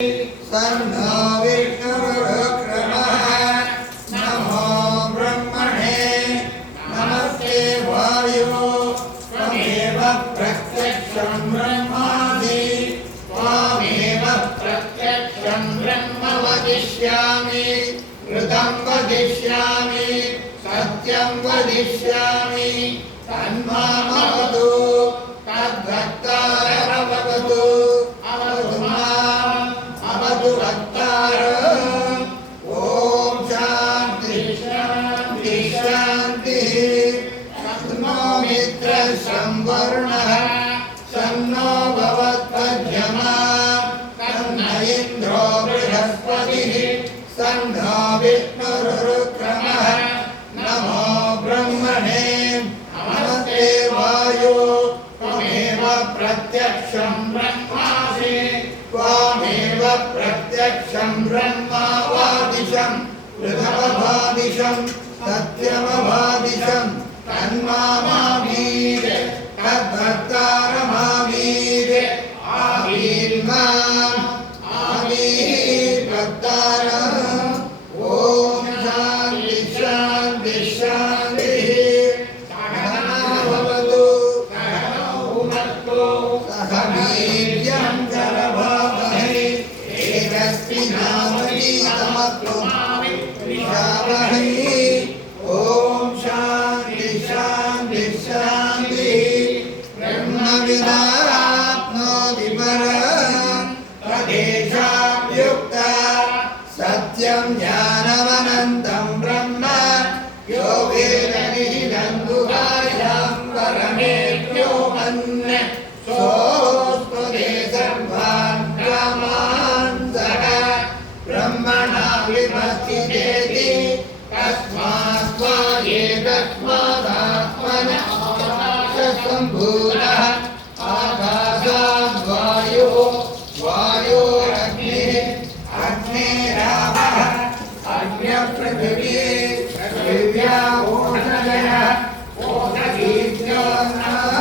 सन्नो विष्णुरुक्रमः नमो ब्रह्मणे नमस्ते वायो त्वमेव प्रत्यक्षं ब्रह्मासि त्वामेव प्रत्यक्षं ब्रह्म वदिष्यामि ऋतं वदिष्यामि सत्यं वदिष्यामि तन्मामवतु तद्भक्तारवतु ओम शांति शांति शांति सन्नो मित्र संवर्णः सन्नो भवत्वज्यमा तन्न इंद्रो बृहस्पतिः सन्नो विष्णुरुक्रमः नमो ब्रह्मणे नमस्ते वायो त्वमेव प्रत्यक्षं ब्रह्मासि त्वामेव प्रत्यक्षं ब्रह्मावादिशं ऋतमभादिशं सत्यमभादिशं तन्मामावीर तद्भक्तारमावीर आवीर्माम् आवीर्भक्तारम् ॐ शान्ति शान्ति शान्तिः सहना भवतु सहनौ भुनक्तु सह वीर्यं करवावहै तेजस्विनावधीतमस्तु ओम शांति शांति शांति ब्रह्मविदाप्नोति परं तदेशाप्युक्ता सत्यं ज्ञानमनन्तं ब्रह्म यो वेदनिहितं गुहायां परमेभ्यो मन्य सोऽस्त्वदे सर्वान् कामान् सः ब्रह्मणा विभक्तिरेति तस्मात् त्वायेतस्मादात्मनः आकाशसम्भूतः आकाशाद् वायुः वायोरग्निः अग्निरापः अग्न्यः पृथिवी पृथिव्या ओषधयः ओषधीभ्योऽन्नः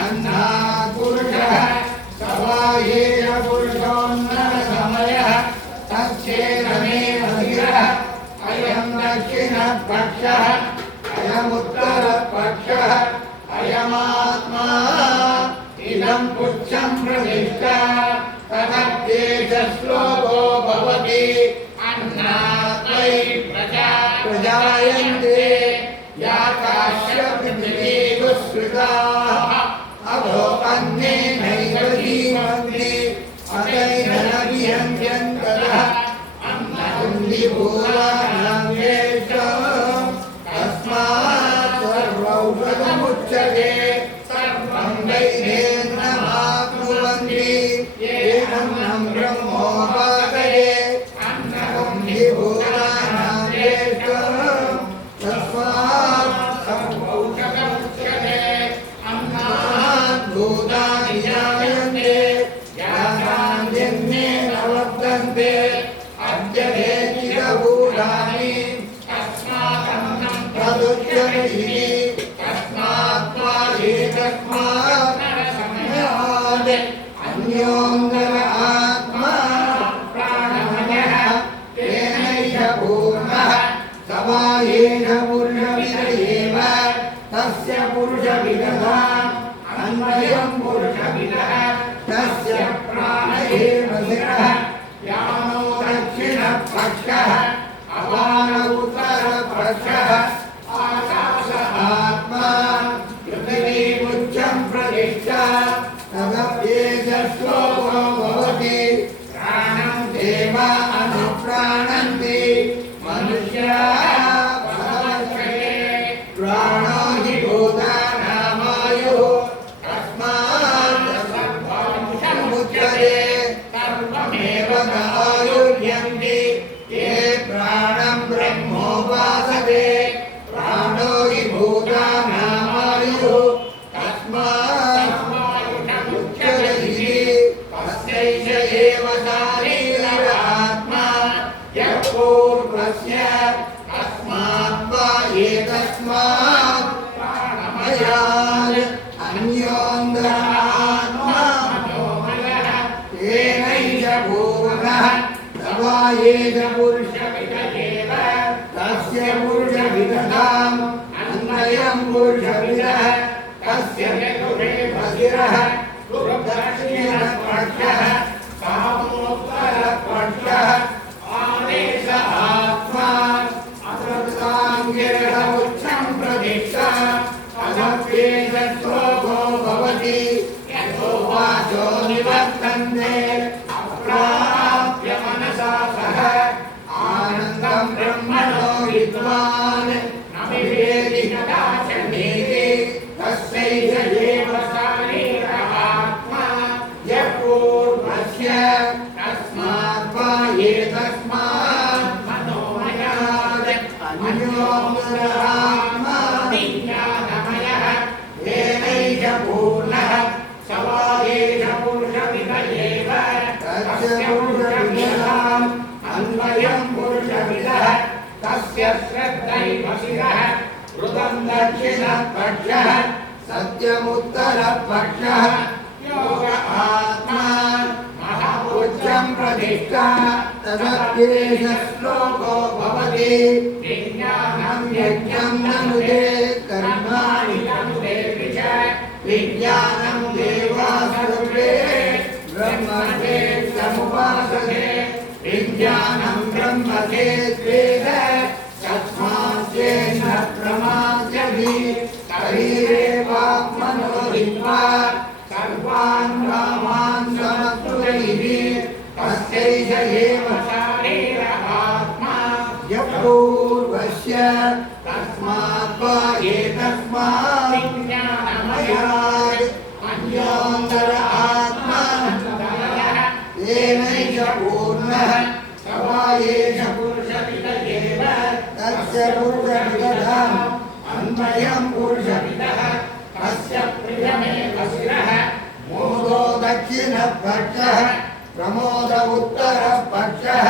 अन्नात् पुरुषः सवायेन पुरुषोऽन्नसमयः तच्चेदमे मधिरः अयं दक्षिणपक्षः अयमुत्तरपक्षः अयमात्मा इदं पुच्छं प्रतिष्ठा तदप्येषश्लोको भवति अन्नात् वै प्रजायन्ते या काश्य पृथिवीः स्मृताः अभो अन्नेनैव जीवन्ति अतैर्न विहन्यन्ततः तस्मात् सर्वौषधमुच्यते सर्वं वैदेन्नमाप्नुवन्ति येनं ब्रह्मोपादये अन्नं विभूतानां ज्येष्ठं तस्मात् सर्वौषधमुच्यते अन्नात् भूतानि जायन्ते यासान्यन्येन वर्तन्ते अद्यदेकिरभूतानि तस्मादन्नं तदुच्यते तस्मात् त्वायेतस्मात् नरसंज्ञात् अन्योऽङ्गर आत्मा प्राणमयः तेनैष पूर्णः समायेन पुरुषविद एव तस्य पुरुषविदः अन्वयं पुरुषविदः तस्य प्राण एव शिरः यानो दक्षिणपक्षः अपान उत्तरपक्षः आकाश आत्मा पृथिवीमुच्चं प्रतिष्ठा तदप्येषश्लोको भवति प्राणं देव अनुप्राणन्ति मनुष्याः पदवर्षये प्राणो हि भूतानामायुः तस्मात् सर्वमुच्यते सर्वमेव आयुर्यन्ति ये प्राणं ब्रह्मोपनिषदः येष पुरुषविदयेव तस्य पुरुषविदताम् अन्वयं पुरुषविदः तस्य चतुरे भगिरः दक्षिणपक्षः सामोत्तरपक्षः आदेश आत्मा असत्साङ्गिरमुच्छं प्रदिक्षा अनप्येतश्लोको भवति यतो वाचो निवर्तन्ते अप्राप्य मनसा सह आनन्दं ब्रह्मणो विद्वान् न विवेदि कदाचनेति तस्यैष एव शारीरमात्मा यः पूर्वस्य तस्मात् वा एतस्मात् मनोमयात् अन्योऽन्तरात्मा विज्ञानमयः येनैष पूर्णः स वा एष पुरुषविद एव तस्य पुरुषविदताम् अन्वयं पुरुषविदः तस्य श्रद्धैव शिरः ऋतं दक्षिणपक्षः सत्यमुत्तरपक्षः योग आत्मा महापुच्छं प्रतिष्ठा तदप्येष श्लोको भवति विज्ञानं यज्ञं ननुते कर्माणि ननुते विच विज्ञानं देवासुरे ब्रह्मणे समुपासते विज्ञानं ब्रह्मणे वेद तस्माच्चेन प्रमाद्यति शरीरेवात्मनो हित्वा सर्वान् कामान् समत्वैः तस्यैष एव शारीर आत्मा यः पूर्वस्य तस्मात् वा एतस्मात् विज्ञानमयात् अन्योऽन्तर आत्मा येनैष पूर्णः स वा एष पुरुषविद एव तस्य पुरुषविदताम् अन्वयं पुरुषविदः तस्य प्रियमेव शिरः मोदो दक्षिणपक्षः प्रमोद उत्तरपक्षः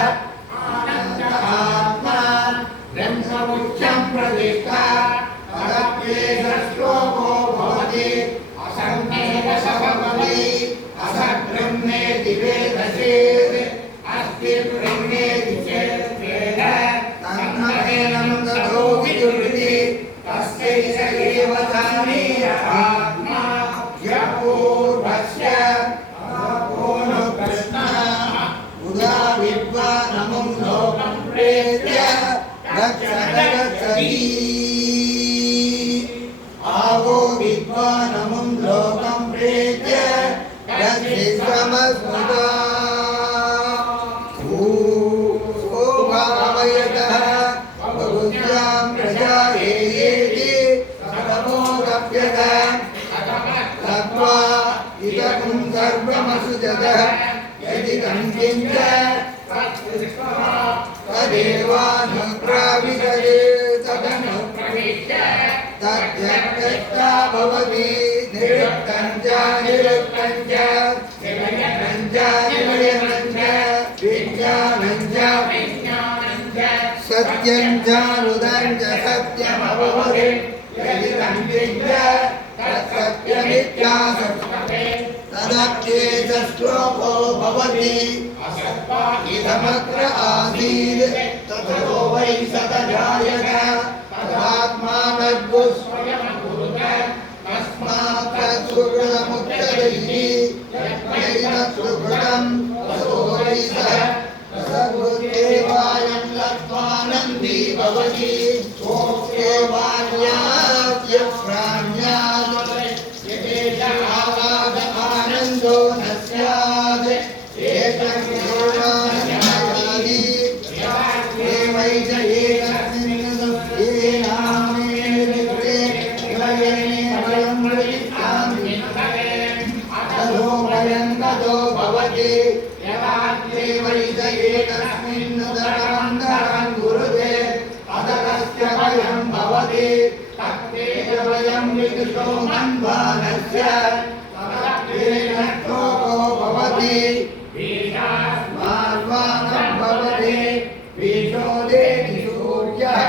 आनन्द आत्मा ब्रह्ममुच्छं प्रतिष्ठा तदप्येष श्लोको भवति असङ्गेन सभवति असद्ब्रह्मेति वेदचेत् अस्ति ब्रह्मेति चेत् वेद तन्नमेनं ततो विदुर्विधि तस्यैष एव शारीर आत्मा यः पूर्वस्य अपोनो कृष्णः उदा विद्वानमुं लोकं प्रेत्य गच्छति आवो विद्वानमुं लोकं प्रेत्य गच्छिष्यमस्मदा सोभावयतः बहुभ्यां प्रजायेति सर्वोदप्यत तत्त्वा इदं सर्वमसुजतः यदि किञ्च तदेवानुप्राविशते तदनुप्रविश्य तद्यक्ता भवति निरुक्तं च निरुक्तं च निलयनं च निलयनं च विज्ञानं च विज्ञानं च सत्यं च नुदं च सत्यमभवति यदि विद्य तत्सत्यमित्या सत्पते तदप्येष श्लोको भवति असत्त्वा इदमत्र आसीत् ततो वै सतजायत तदात्मानद्भुः स्वयमभूत् तस्मात् तत्सुकृतमुच्यते यत्तत्सुकृतं ततो वै सः सद्बुद्धेवायं लब्ध्वानन्दी भवति सोऽप्येवान्यात् यप्राण्यात् यदेष आवाद आनन्दो न स्यात् एतद्योगानयादि यदेवैष अततो भवति यदाद्यैवैष एकस्मिन्नुदरमन्तरं गुरुते अतकस्य भयं भवति तत्तेन वयं विदुषो मन्वानस्य तदप्येन श्लोको भवति मार्वाणं भवति विशोदेति सूर्यः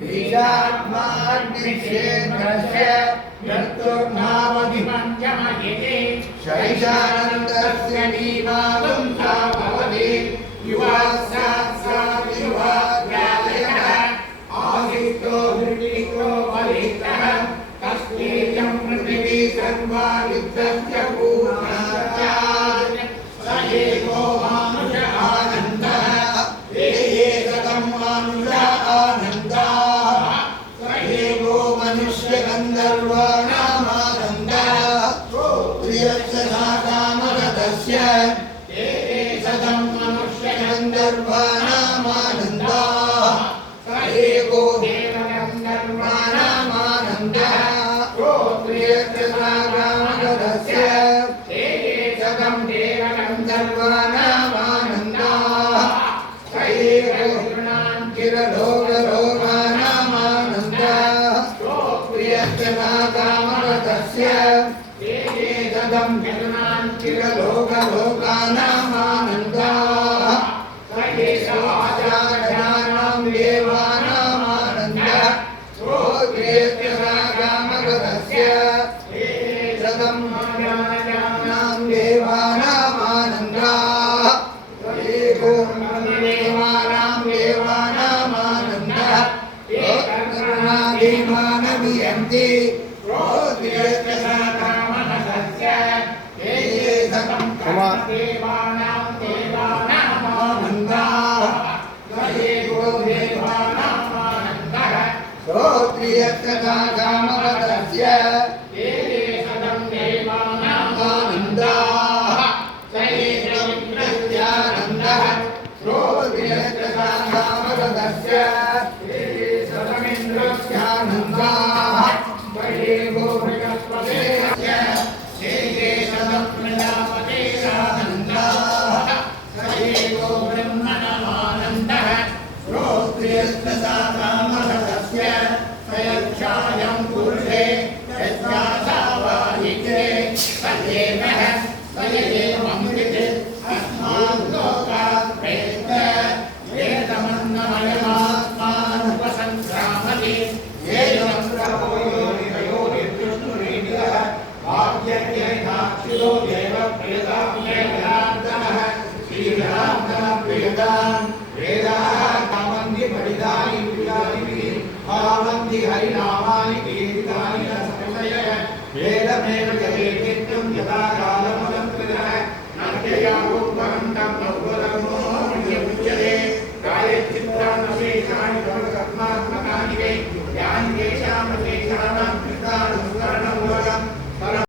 बीजात्माग्निक्षेत्रस्य मृत्युर्नावधिपञ्चमयति शैशानन्दस्य नीवागुंसा भवति युवा लोकानामानन्दाः आचार्याणां देवानामानन्दः श्रोत्रेत्यसागामगतस्य शतं नाम देवानामानन्दाः देवानामानन्दः देवानवियन्ति श्रोत्रेत्यसागामगतस्य शतं देवानामानन्दाः श्रोत्रियस्तथा कामवदस्य आनन्दाः सैन्द्रस्यानन्दः श्रोत्रियस्तथा कामवदस्य सदमिन्द्रस्यानन्दाः बृहस्पतेः सदप्रजापतेरानन्दाः सदेवो ब्रह्मणमानन्दः श्रोत्रियस्तथा कामवदस्य सयच्छायं पुरुषे यस्यासावाहिके तदेवः तदेवमृते अस्मान् लोकात् प्रेत्य वेदमन्नमयमात्मानुपसङ्क्रामति येनं प्रभो योनिर्विष्णुरीड्यः भाग्यज्ञाक्षितो देवप्रियतां वेदान्तनः श्रीवेदान्तनप्रियतां वेदाः कामन्ति परिधानि विदानि भावन्ति हरिनामानि कीर्तितानि न संशयः वेदमेव जये नित्यं यदा